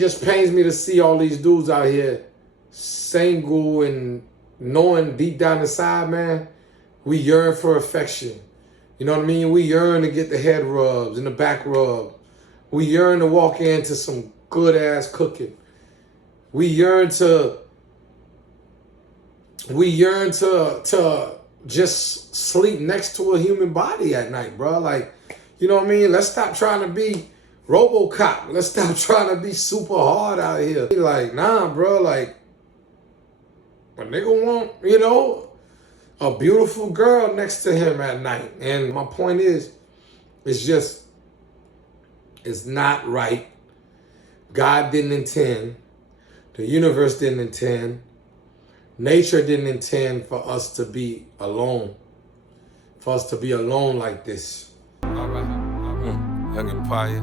Just pains me to see all these dudes out here single and knowing deep down inside, man, we yearn for affection. You know what I mean? We yearn to get the head rubs and the back rub. We yearn to walk into some good ass cooking. We yearn to just sleep next to a human body at night, bro. Like, you know what I mean? Let's stop trying to be RoboCop. Let's stop trying to be super hard out here. Like, nah, bro. Like, a nigga want, you know, a beautiful girl next to him at night. And my point is, it's not right. God didn't intend. The universe didn't intend. Nature didn't intend for us to be alone. For us to be alone like this. All right. Young Empire,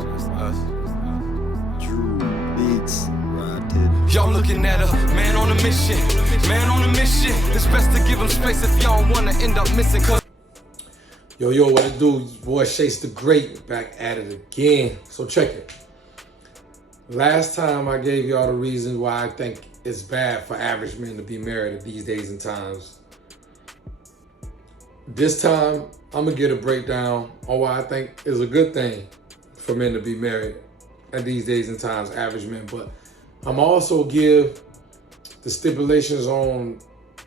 just us. Drew Beats, Rotted. Y'all looking at a man on a mission. Man on a mission. It's best to give him space if y'all don't wanna end up missing. Yo, what it do? Boy, Chase the Great back at it again. So check it. Last time I gave y'all the reason why I think it's bad for average men to be married at these days and times. This time, I'm gonna get a breakdown on why I think it's a good thing for men to be married at these days and times, average men. But I'm also give the stipulations on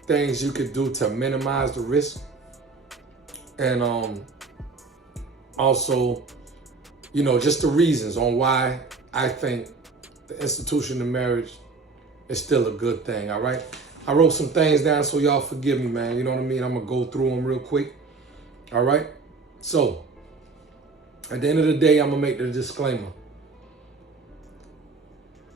things you could do to minimize the risk. And also, you know, just the reasons on why I think the institution of marriage is still a good thing, all right? I wrote some things down, so y'all forgive me, man. You know what I mean? I'm gonna go through them real quick, all right? So, at the end of the day, I'm gonna make the disclaimer.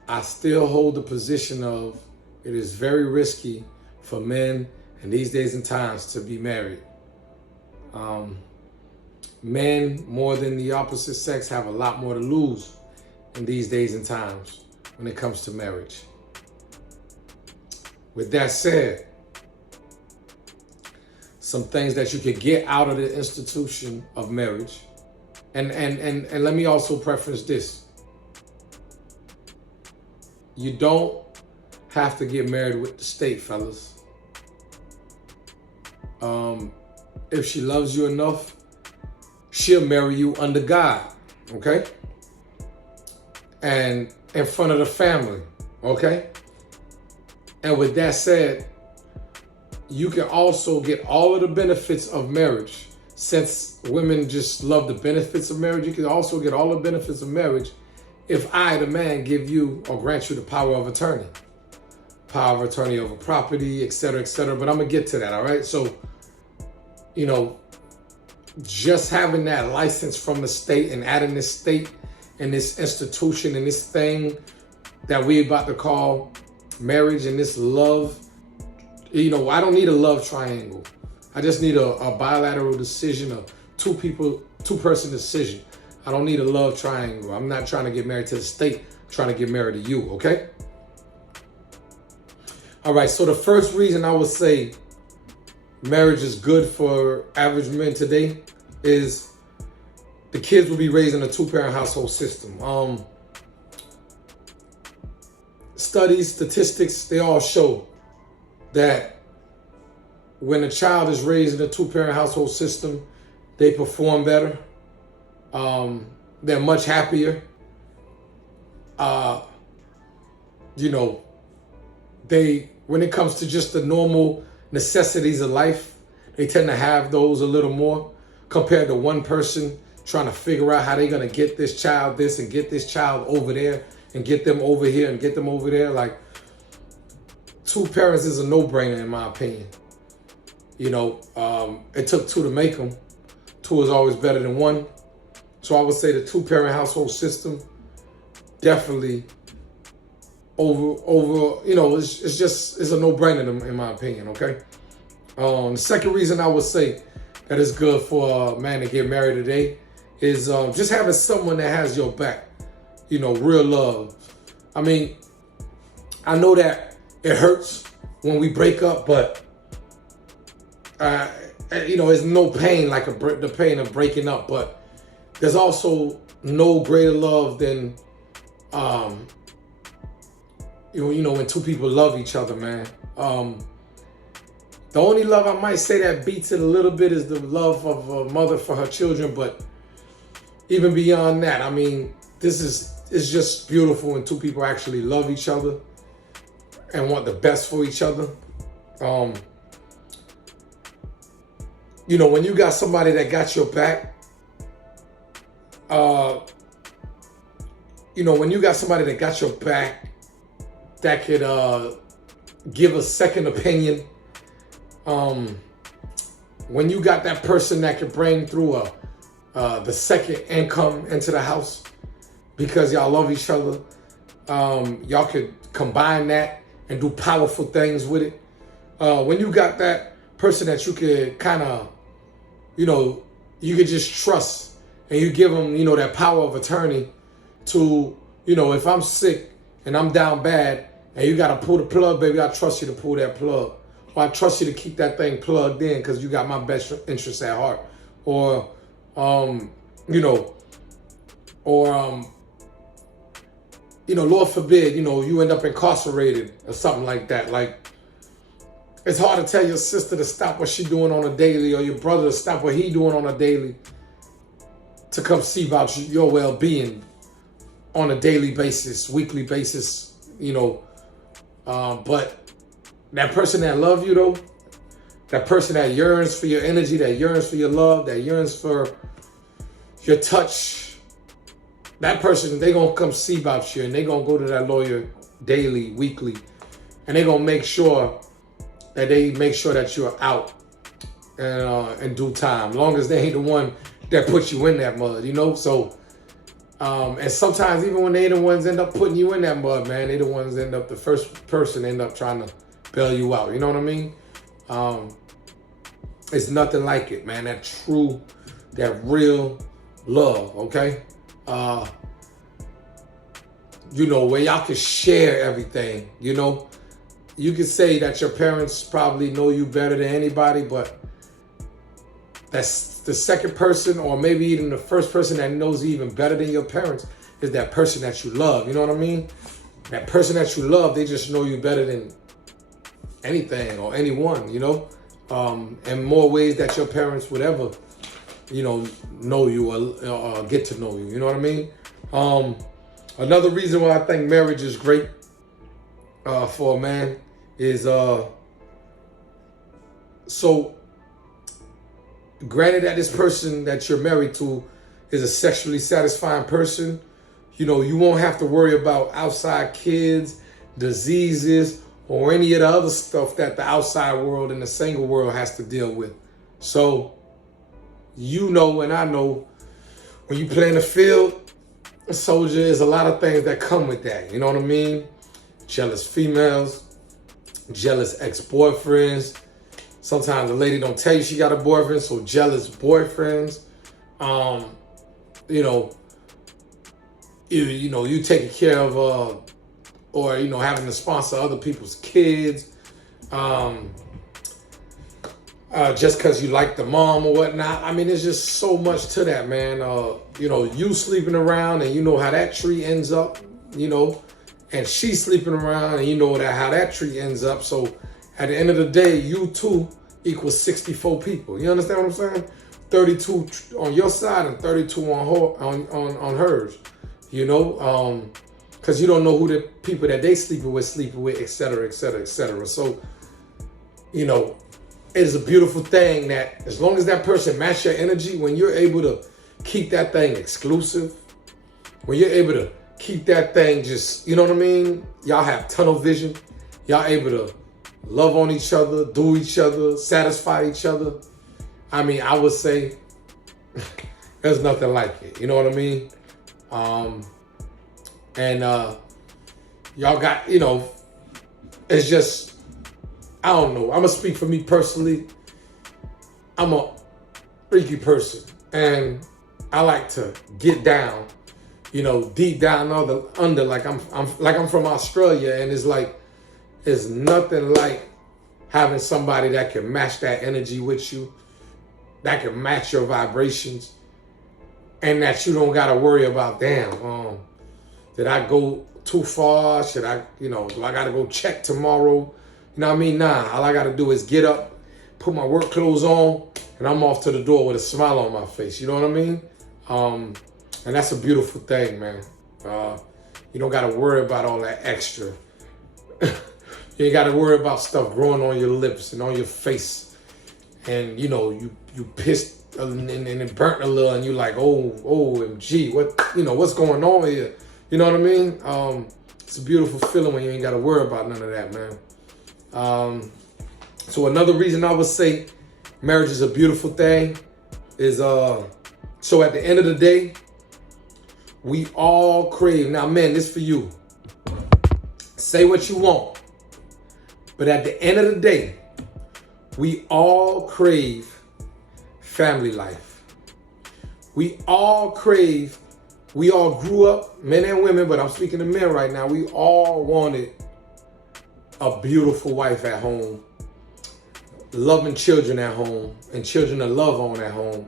I still hold the position of it is very risky for men in these days and times to be married. Men, more than the opposite sex, have a lot more to lose in these days and times when it comes to marriage. With that said, some things that you could get out of the institution of marriage, and let me also preference this. You don't have to get married with the state, fellas. If she loves you enough, she'll marry you under God, okay? And in front of the family, okay? And with that said, you can also get all of the benefits of marriage. Since women just love the benefits of marriage, you can also get all the benefits of marriage if I, the man, give you or grant you the power of attorney. Power of attorney over property, et cetera, but I'm gonna get to that, all right? So, you know, just having that license from the state and adding this state and this institution and this thing that we about to call marriage and this love, you know, I don't need a love triangle. I just need a bilateral decision, a two-person decision. I don't need a love triangle. I'm not trying to get married to the state. I'm trying to get married to you, okay? All right, so the first reason I would say marriage is good for average men today is the kids will be raised in a two-parent household system. Studies, statistics, they all show that when a child is raised in a two-parent household system, they perform better. They're much happier. You know, when it comes to just the normal necessities of life, they tend to have those a little more compared to one person trying to figure out how they're gonna get this child this and get this child over there and get them over here and get them over there. Like, two parents is a no-brainer in my opinion. You know, it took two to make them. Two is always better than one. So I would say the two-parent household system definitely over, you know, it's a no-brainer in my opinion, okay? The second reason I would say that it's good for a man to get married today is just having someone that has your back, you know, real love. I mean, I know that it hurts when we break up, but, you know, it's no pain like the pain of breaking up, but there's also no greater love than You know, when two people love each other, man. The only love I might say that beats it a little bit is the love of a mother for her children. But even beyond that, I mean, it's just beautiful when two people actually love each other and want the best for each other. You know, when you got somebody that got your back, you know, when you got somebody that got your back, that could give a second opinion. When you got that person that could bring through the second income into the house because y'all love each other, y'all could combine that and do powerful things with it. When you got that person that you could kind of, you know, you could just trust, and you give them, you know, that power of attorney to, you know, if I'm sick and I'm down bad and you got to pull the plug, baby, I trust you to pull that plug. Or I trust you to keep that thing plugged in because you got my best interests at heart. Or, you know, or, you know, Lord forbid, you know, you end up incarcerated or something like that. Like, it's hard to tell your sister to stop what she doing on a daily, or your brother to stop what he doing on a daily to come see about your well-being on a daily basis, weekly basis, you know. But that person that love you, though, that person that yearns for your energy, that yearns for your love, that yearns for your touch, that person, they gonna come see about you, and they gonna go to that lawyer daily, weekly, and they gonna make sure that you're out in due time, long as they ain't the one that put you in that mud, you know. So, and sometimes even when they the ones end up putting you in that mud, man, they the ones end up, the first person end up trying to bail you out. You know what I mean? It's nothing like it, man. That true, that real love, okay? You know, where y'all can share everything, you know? You can say that your parents probably know you better than anybody, but that's the second person, or maybe even the first person that knows you even better than your parents, is that person that you love. You know what I mean? That person that you love, they just know you better than anything or anyone, you know? In more ways that your parents would ever, you know you or get to know you. You know what I mean? Another reason why I think marriage is great for a man is so granted that this person that you're married to is a sexually satisfying person, you know, you won't have to worry about outside kids, diseases, or any of the other stuff that the outside world and the single world has to deal with. So, you know, and I know, when you play in the field, a soldier, is a lot of things that come with that. You know what I mean? Jealous females, jealous ex-boyfriends. Sometimes the lady don't tell you she got a boyfriend, so jealous boyfriends. You know, you taking care of, or, you know, having to sponsor other people's kids, just because you like the mom or whatnot. I mean, there's just so much to that, man. You know, you sleeping around, and you know how that tree ends up, you know, and she's sleeping around, and you know how that tree ends up. So at the end of the day, you two equals 64 people. You understand what I'm saying? 32 on your side and 32 on hers. You know, because you don't know who the people that they sleeping with, et cetera, et cetera, et cetera. So, you know, it is a beautiful thing that as long as that person matches your energy, when you're able to keep that thing exclusive, when you're able to keep that thing just, you know what I mean? Y'all have tunnel vision. Y'all able to love on each other, do each other, satisfy each other. I mean, I would say there's nothing like it. You know what I mean? And y'all got, you know, it's just, I don't know. I'm going to speak for me personally. I'm a freaky person, and I like to get down, you know, deep down under like I'm from Australia, and it's like, it's nothing like having somebody that can match that energy with you, that can match your vibrations, and that you don't got to worry about, damn, Did I go too far? Should I, do I gotta go check tomorrow? You know what I mean? Nah, all I gotta do is get up, put my work clothes on, and I'm off to the door with a smile on my face. You know what I mean? And that's a beautiful thing, man. You don't gotta worry about all that extra. You ain't gotta worry about stuff growing on your lips and on your face. And you pissed and it burnt a little and you like, OMG, what's going on here? You know what I mean? It's a beautiful feeling when you ain't gotta worry about none of that, man. So another reason I would say marriage is a beautiful thing is so at the end of the day, we all crave. Now, men, this for you. Say what you want. But at the end of the day, we all crave family life. We all grew up, men and women, but I'm speaking to men right now. We all wanted a beautiful wife at home, loving children at home, and children to love on at home.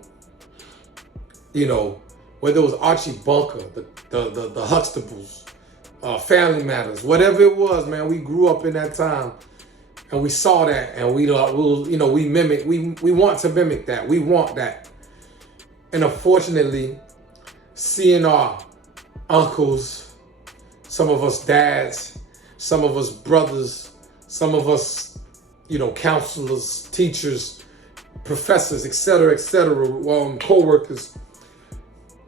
Whether it was Archie Bunker, the Huxtables, Family Matters, whatever it was, man, we grew up in that time. And we saw that, and we mimic. We want to mimic that. We want that. And unfortunately, seeing our uncles, some of us dads, some of us brothers, some of us, counselors, teachers, professors, etc., co-workers,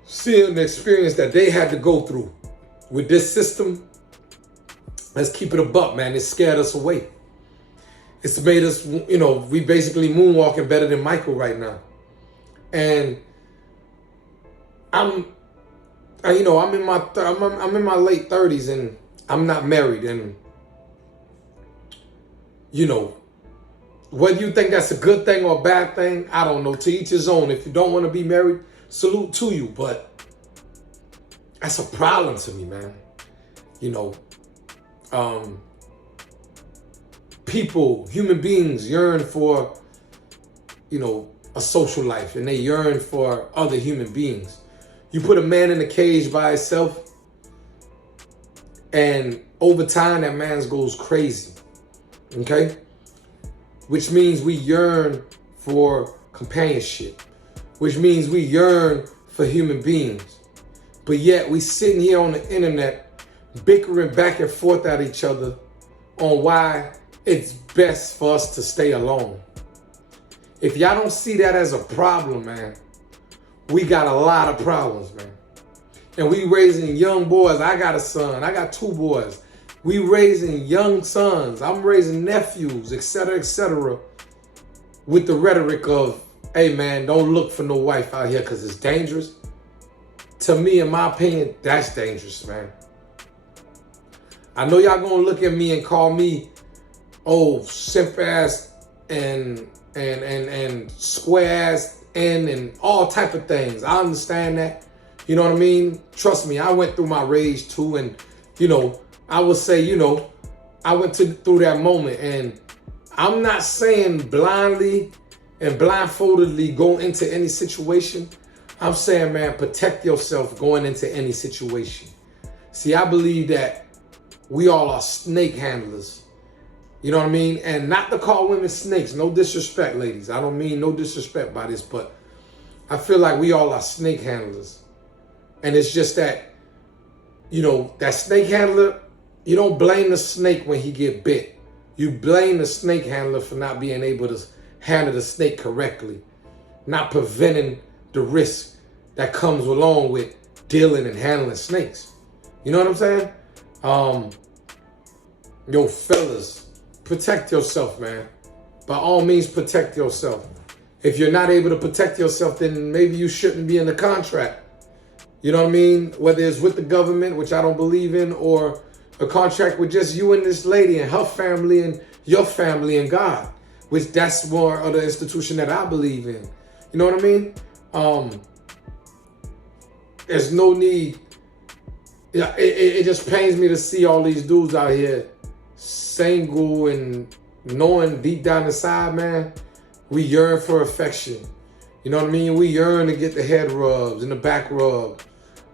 seeing the experience that they had to go through with this system. Let's keep it a buck, man. It scared us away. It's made us, we basically moonwalking better than Michael right now. And I'm in my late 30s and I'm not married. And, whether you think that's a good thing or a bad thing, I don't know. To each his own. If you don't want to be married, salute to you. But that's a problem to me, man. People, human beings yearn for, a social life, and they yearn for other human beings. You put a man in a cage by himself, and over time that man goes crazy, okay? Which means we yearn for companionship, which means we yearn for human beings. But yet we sitting here on the internet bickering back and forth at each other on why it's best for us to stay alone. If y'all don't see that as a problem, man, we got a lot of problems, man. And we raising young boys. I got a son. I got 2 boys. We raising young sons. I'm raising nephews, etc., with the rhetoric of, hey, man, don't look for no wife out here because it's dangerous. To me, in my opinion, that's dangerous, man. I know y'all gonna look at me and call me simp ass and square ass and all type of things. I understand that. You know what I mean? Trust me, I went through my rage too, and I would say, I went through that moment, and I'm not saying blindly and blindfoldedly go into any situation. I'm saying, man, protect yourself going into any situation. See, I believe that we all are snake handlers. You know what I mean? And not to call women snakes. No disrespect, ladies. I don't mean no disrespect by this, but I feel like we all are snake handlers. And it's just that, that snake handler, you don't blame the snake when he get bit. You blame the snake handler for not being able to handle the snake correctly, not preventing the risk that comes along with dealing and handling snakes. You know what I'm saying? Fellas, protect yourself, man. By all means, protect yourself. If you're not able to protect yourself, then maybe you shouldn't be in the contract. You know what I mean? Whether it's with the government, which I don't believe in, or a contract with just you and this lady and her family and your family and God, which that's more of the institution that I believe in. You know what I mean? There's no need. It just pains me to see all these dudes out here single and knowing deep down inside, man, we yearn for affection. You know what I mean? We yearn to get the head rubs and the back rub.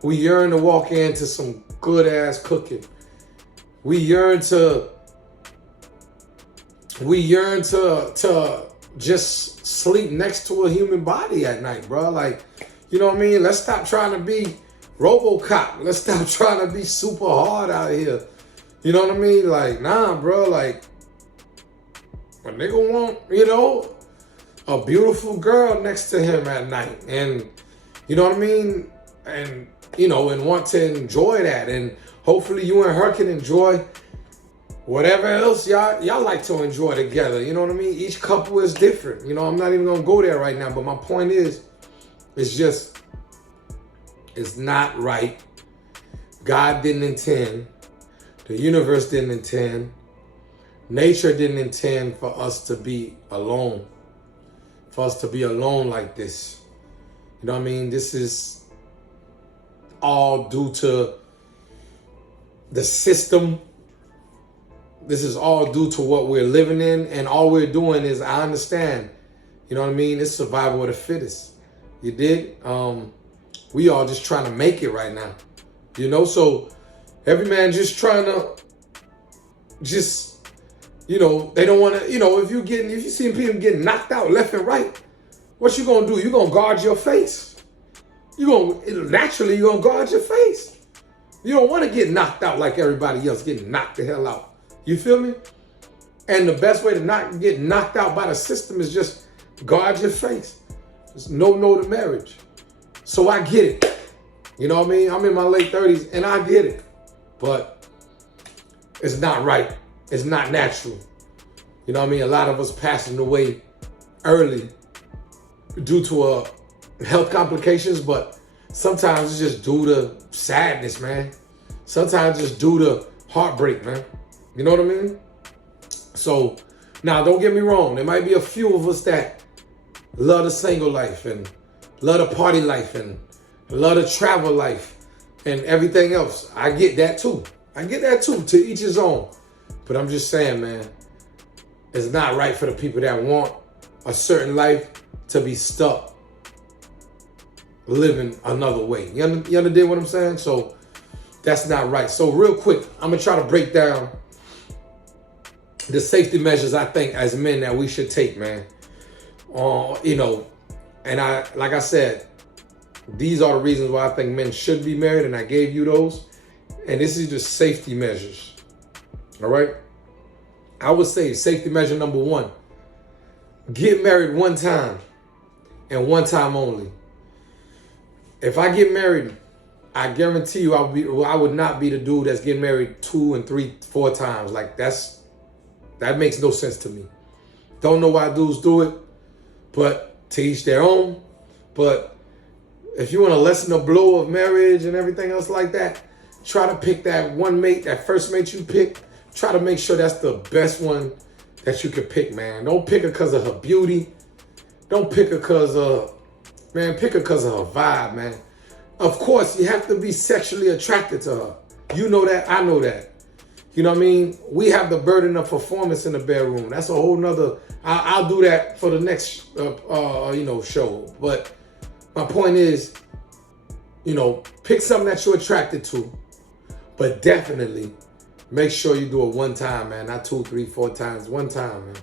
We yearn to walk into some good ass cooking. We yearn to just sleep next to a human body at night, bro. Like, you know what I mean? Let's stop trying to be RoboCop. Let's stop trying to be super hard out here. You know what I mean? Like, nah, bro. Like, a nigga want, you know, a beautiful girl next to him at night. And, you know what I mean? And, you know, and want to enjoy that. And hopefully you and her can enjoy whatever else y'all like to enjoy together. You know what I mean? Each couple is different. You know, I'm not even going to go there right now. But my point is, it's just, it's not right. God didn't intend. The universe didn't intend. Nature didn't intend for us to be alone. For us to be alone like this. You know what I mean? This is all due to the system. This is all due to what we're living in. And all we're doing is, I understand, you know what I mean? It's survival of the fittest. You dig? We all just trying to make it right now. You know, so every man just trying to just, you know, they don't want to, you know, if you see people getting knocked out left and right, what you gonna do? You gonna guard your face. Naturally you're gonna guard your face. You don't want to get knocked out like everybody else getting knocked the hell out. You feel me? And the best way to not get knocked out by the system is just guard your face. There's no to marriage. So I get it. You know what I mean? I'm in my late 30s and I get it. But it's not right. It's not natural. You know what I mean? A lot of us passing away early due to health complications, but sometimes it's just due to sadness, man. Sometimes it's due to heartbreak, man. You know what I mean? So, now don't get me wrong. There might be a few of us that love the single life and love the party life and love the travel life and everything else. I get that too. To each his own. But I'm just saying, man, it's not right for the people that want a certain life to be stuck living another way. You understand what I'm saying? So that's not right. So real quick, I'm gonna try to break down the safety measures I think as men that we should take, man. You know, and like I said, these are the reasons why I think men should be married, and I gave you those. And this is just safety measures. All right? I would say safety measure number 1, get married one time and one time only. If I get married, I guarantee you I would not be the dude that's getting married 2 and 3, 4 times. Like that makes no sense to me. Don't know why dudes do it, but to each their own. But if you want to lessen the blow of marriage and everything else like that, try to pick that one mate, that first mate you pick. Try to make sure that's the best one that you could pick, man. Don't pick her because of her beauty. Don't pick her because pick her because of her vibe, man. Of course, you have to be sexually attracted to her. You know that, I know that. You know what I mean? We have the burden of performance in the bedroom. That's a whole nother, I'll do that for the next, show. But my point is, you know, pick something that you're attracted to, but definitely make sure you do it one time, man. Not 2, 3, 4 times. One time, man.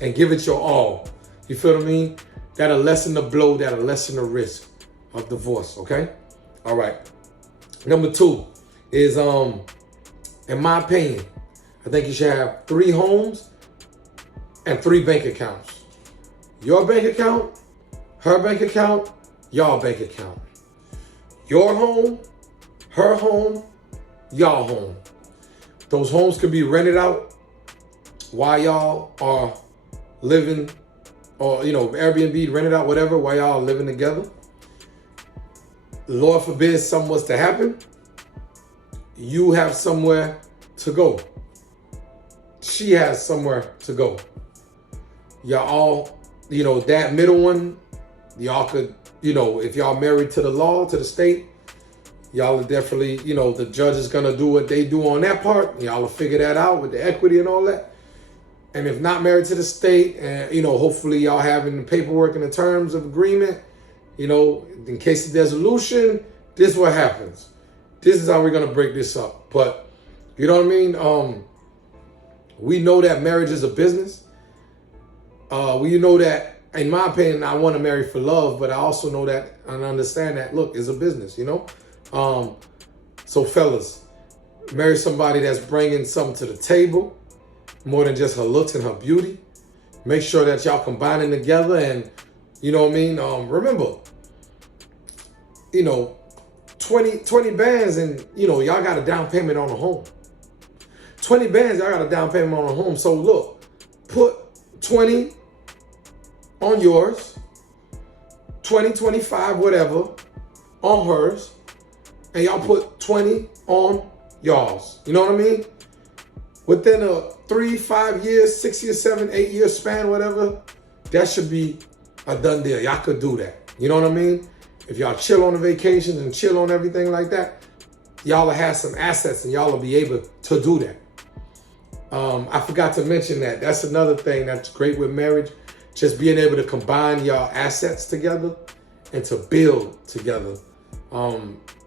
And give it your all. You feel what I mean? That'll lessen the blow. That'll lessen the risk of divorce, okay? All right. Number 2 is, in my opinion, I think you should have 3 homes and 3 bank accounts. Your bank account, her bank account, y'all bank account. Your home, her home, y'all home. Those homes could be rented out while y'all are living, or, you know, Airbnb, rented out, whatever, while y'all are living together. Lord forbid something was to happen, you have somewhere to go. She has somewhere to go. Y'all all, you know, that middle one, y'all could, you know, if y'all married to the law, to the state, y'all are definitely, you know, the judge is going to do what they do on that part. Y'all will figure that out with the equity and all that. And if not married to the state, and, you know, hopefully y'all having the paperwork and the terms of agreement, you know, in case of dissolution, this is what happens. this is how we're gonna break this up. But you know what I mean? We know that marriage is a business. We know that, in my opinion, I want to marry for love, but I also know that and understand that, look, it's a business, you know? So fellas, marry somebody that's bringing something to the table, more than just her looks and her beauty. Make sure that y'all combining together, and you know what I mean? Remember, you know, 20 bands, and you know, y'all got a down payment on a home. 20 bands, y'all got a down payment on a home. So look, put 20 on yours, 20, 25, whatever, on hers, and y'all put 20 on y'all's. You know what I mean? Within a 3, 5 years, 6 years, 7, 8 year span, whatever, that should be a done deal. Y'all could do that. You know what I mean? If y'all chill on the vacations and chill on everything like that, y'all will have some assets and y'all will be able to do that. I forgot to mention that. That's another thing that's great with marriage. Just being able to combine y'all assets together and to build together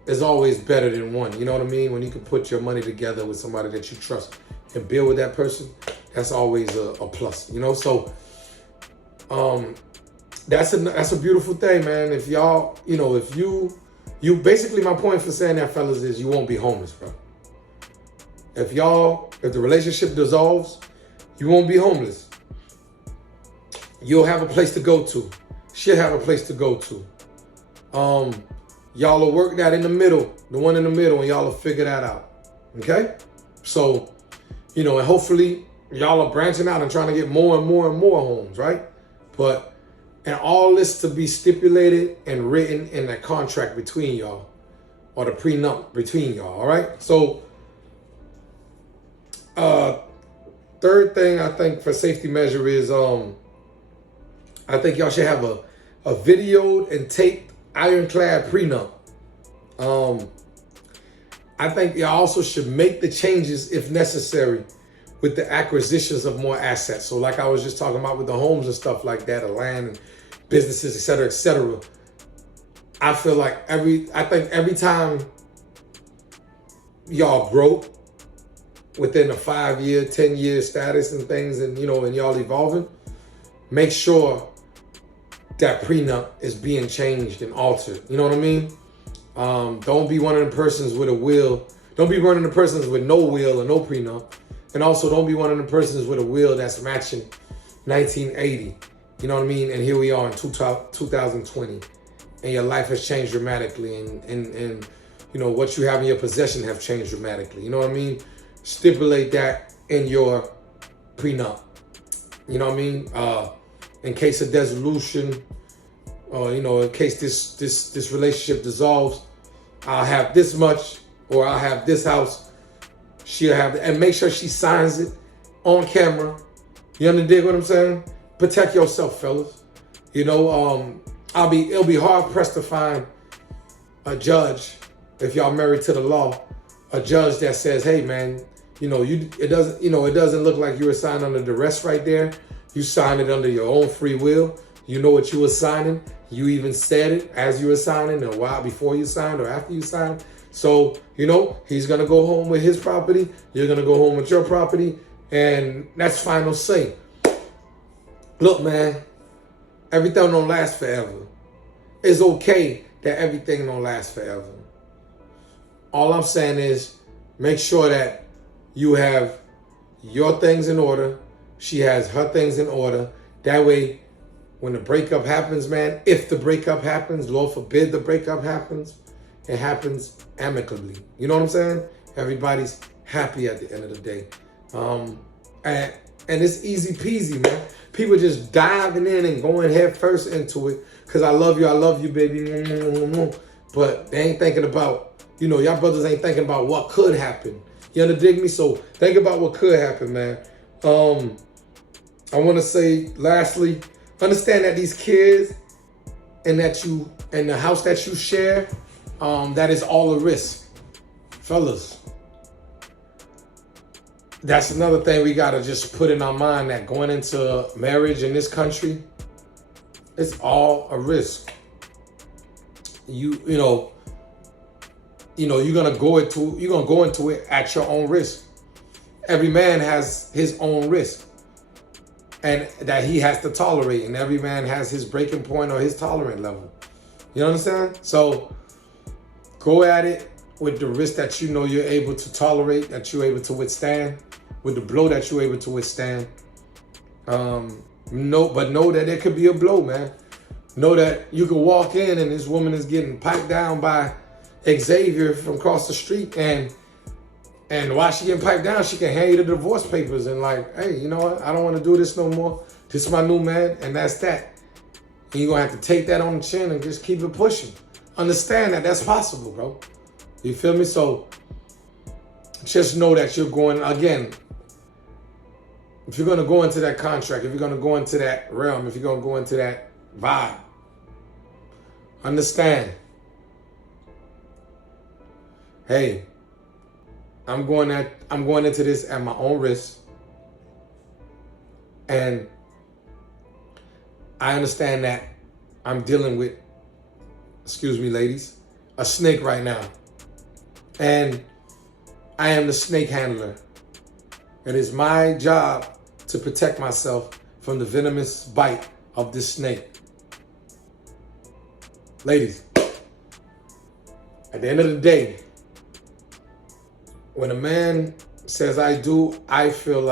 is always better than one. You know what I mean? When you can put your money together with somebody that you trust and build with that person, that's always a plus. You know, so that's a beautiful thing, man. If y'all, you know, if you basically, my point for saying that, fellas, is you won't be homeless, bro. If the relationship dissolves, you won't be homeless. You'll have a place to go to. She'll have a place to go to. Y'all will work that in the middle, the one in the middle, and y'all will figure that out. Okay? So, you know, and hopefully y'all are branching out and trying to get more and more and more homes, right? But, and all this to be stipulated and written in that contract between y'all, or the prenup between y'all, all right? So, third thing I think for safety measure is, I think y'all should have a videoed and taped ironclad prenup. I think y'all also should make the changes if necessary with the acquisitions of more assets. So like I was just talking about with the homes and stuff like that, the land and businesses, et cetera, et cetera. I feel like I think every time y'all grow within a 5-year, 10-year status and things, and you know, and y'all evolving, make sure that prenup is being changed and altered. You know what I mean? Don't be one of the persons with a will. Don't be one of the persons with no will or no prenup. And also don't be one of the persons with a will that's matching 1980. You know what I mean? And here we are in 2020. And your life has changed dramatically. And you know, what you have in your possession have changed dramatically. You know what I mean? Stipulate that in your prenup. You know what I mean? In case of dissolution, you know, in case this relationship dissolves, I'll have this much, or I'll have this house. She'll have, and make sure she signs it on camera. You understand what I'm saying? Protect yourself, fellas. You know, it'll be hard pressed to find a judge, if y'all married to the law, a judge that says, hey man, you know, it doesn't look like you were signed under duress right there. You signed it under your own free will. You know what you were signing. You even said it as you were signing, a while before you signed or after you signed. So, you know, he's going to go home with his property. You're going to go home with your property. And that's final say. Look, man, everything don't last forever. It's okay that everything don't last forever. All I'm saying is make sure that you have your things in order. She has her things in order. That way, when the breakup happens, man, if the breakup happens, Lord forbid the breakup happens, it happens amicably. You know what I'm saying? Everybody's happy at the end of the day. And it's easy peasy, man. People just diving in and going head first into it. Because I love you, baby. But they ain't thinking about, you know, y'all brothers ain't thinking about what could happen. You understand me? So think about what could happen, man. I want to say, lastly, understand that these kids and the house that you share, that is all a risk. Fellas, that's another thing we got to just put in our mind, that going into marriage in this country, it's all a risk. You know, you're gonna go into it at your own risk. Every man has his own risk, and that he has to tolerate, and every man has his breaking point or his tolerant level. You understand? So go at it with the risk that you know you're able to tolerate, that you're able to withstand, with the blow that you're able to withstand. But know that it could be a blow, man. Know that you could walk in and this woman is getting piped down by Xavier from across the street, and while she getting piped down, she can hand you the divorce papers and like, hey, you know what? I don't want to do this no more. This is my new man, and that's that. And you're gonna have to take that on the chin and just keep it pushing. Understand that that's possible, bro. You feel me? So just know that you're going, again, if you're gonna go into that contract, if you're gonna go into that realm, if you're gonna go into that vibe, understand, hey, I'm going into this at my own risk. And I understand that I'm dealing with, excuse me, ladies, a snake right now. And I am the snake handler. It is my job to protect myself from the venomous bite of this snake. Ladies, at the end of the day, when a man says I do, I think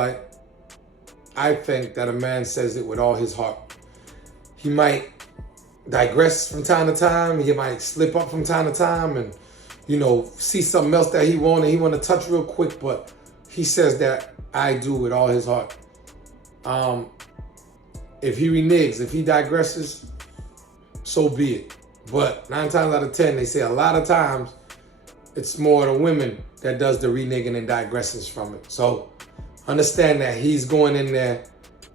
that a man says it with all his heart. He might digress from time to time. He might slip up from time to time and, see something else that he want to touch real quick, but he says that I do with all his heart. If he reneges, if he digresses, so be it. But 9 times out of 10, they say a lot of times it's more the women that does the reneging and digresses from it. So understand that he's going in there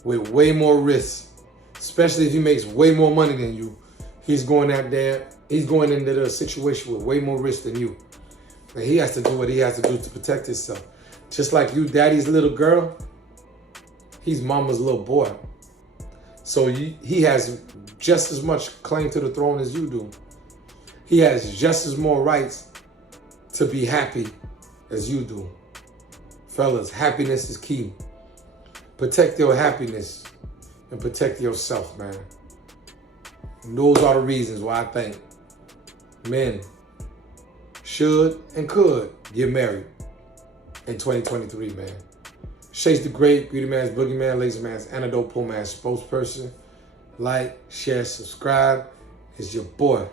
with way more risk, especially if he makes way more money than you. He's going into the situation with way more risk than you. And he has to do what he has to do to protect himself. Just like you, daddy's little girl, he's mama's little boy. So he has just as much claim to the throne as you do. He has just as more rights to be happy as you do. Fellas, happiness is key. Protect your happiness and protect yourself, man. And those are the reasons why I think men should and could get married in 2023, man. Chase the Great, Greedy Man's Boogeyman, Lazy Man's Antidote, Poor Man's spokesperson. Like, share, subscribe. It's your boy,